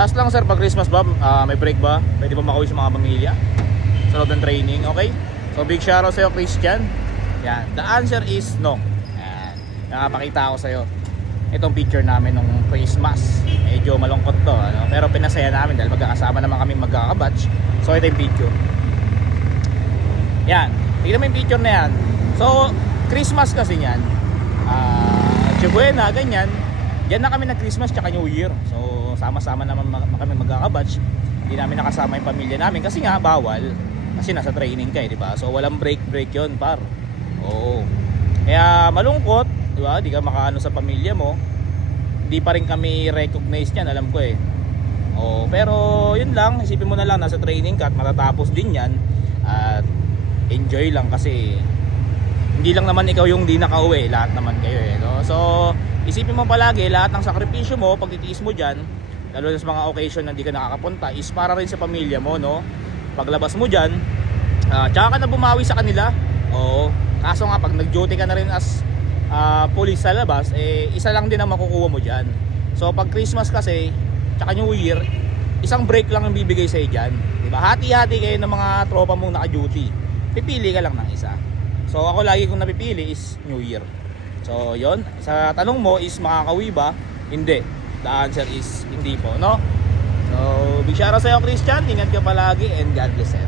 Taas lang sir, pag Christmas ba, may break ba? Pwede ba makauwi sa mga pamilya? Sa loob ng training, okay? So big shoutout sa'yo Christian. Yan, the answer is no. Yan, nakapakita ako sa'yo itong picture namin nung Christmas. Medyo malungkot to, ano? Pero pinasaya namin dahil magkakasama naman kami magkakabatch. So ito yung picture. Yan, tignan mo yung picture na yan. So Christmas kasi yan, Chibuena, ganyan. Yan na kami nag Christmas tsaka New Year. So sama-sama naman kami magkakabatch. Hindi namin nakasama yung pamilya namin kasi nga bawal. Kasi nasa training ka, di ba? So walang break yon par. Oo. Kaya malungkot, di ba? Di ka makaano sa pamilya mo. Hindi pa rin kami recognize niyan, alam ko eh. Oo, pero yun lang, isipin mo na lang nasa training ka at matatapos din yan. At enjoy lang kasi hindi lang naman ikaw yung di nakauwi, lahat naman kayo eh, no? So isipin mo palagi lahat ng sakripisyo mo, pagtitiis mo dyan, lalo na sa mga occasion na hindi ka nakakapunta, is para rin sa pamilya mo, no? Paglabas mo dyan, tsaka ka na bumawi sa kanila. Oo. Kaso nga pag nag-duty ka na rin as police sa labas, eh isa lang din ang makukuha mo dyan. So pag Christmas kasi tsaka New Year, isang break lang ang bibigay sa'yo dyan, diba? Hati-hati kayo ng mga tropa mong naka-duty, pipili ka lang ng isa. So ako lagi kong napipili is New Year. So yon, sa tanong mo is makakauwi ba? Hindi. The answer is hindi po, no? So big shoutout sa'yo Christian, ingat ka palagi and God bless you.